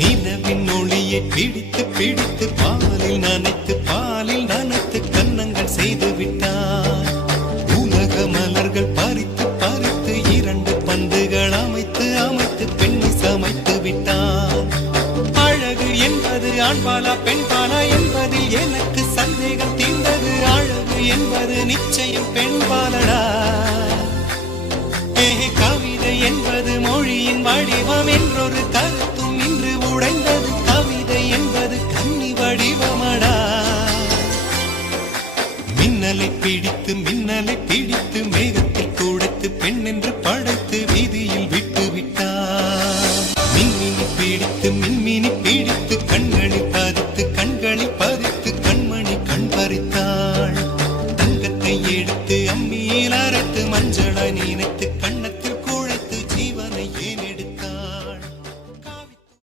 நிலவின் ஒளியை பிடித்து பிடித்து பாலில் நனைத்து கன்னங்கள் செய்து விட்டார். உலக மலர்கள் பறித்து பறித்து 2 பந்துகள் அமைத்து அமைத்து பெண்ணை சமைத்து விட்டார். அழகு என்பது ஆண்பாலா பெண்பாலா என்பதில் எனக்கு சந்தேகம் தீர்ந்தது. அழகு என்பது நிச்சயம் பெண்பாலடா. கவிதை என்பது மொழியின் வடிவம் என்றொரு கருத்தும் இன்று உடைந்தது. கவிதை என்பது கன்னி வடிவமடா. மின்னலை பிடித்து மேகத்தில் துடைத்து பெண் என்று படைத்து வீதியில் விட்டு விட்டார். மின்மினி பிடித்து